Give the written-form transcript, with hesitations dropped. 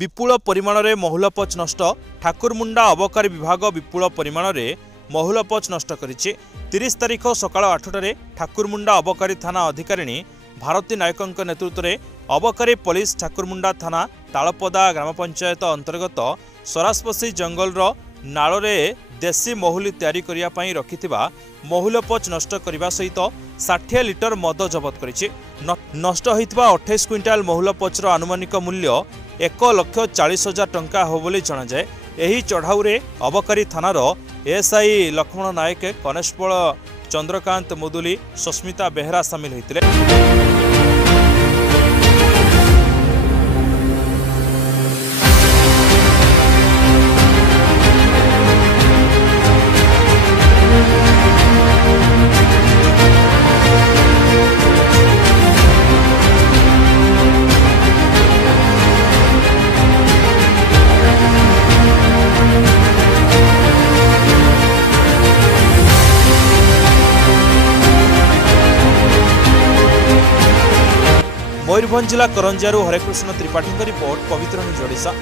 विपुल परिमाण में महुलपच नष्ट। ठाकुरमुंडा अबकारी विभाग विपुल परिमाण में महुलपच नष्ट करिछि। 30 तारिख सकाळ 8टारे ठाकुरमुंडा अबकारी थाना अधिकारिणी भारती नायकों नेतृत्व में अबकारी पुलिस ठाकुरमुंडा थाना तालपदा ग्राम पंचायत अंतर्गत सरासपसी जंगल नाଳରେ देशी महुली तैयारी करिया पई रखिथिबा महुलपच नष्ट करने सहित 60 लिटर मद जबत करिछि। नष्ट होइथिबा 28 क्विंटाल महुलपचर आनुमानिक मूल्य 1,40,000 टंका हो बोली जणा जाय। एही चढ़ाऊ रे अबकारी थानार एएसआई लक्ष्मण नायक, कनेस्टेबल चंद्रकांत मुदुली, सस्मिता बेहरा सामिल होइतिले। मयूरभंज जिला करंजियारू हरेकृष्ण त्रिपाठी रिपोर्ट, पवित्र न्यूज ओडिशा।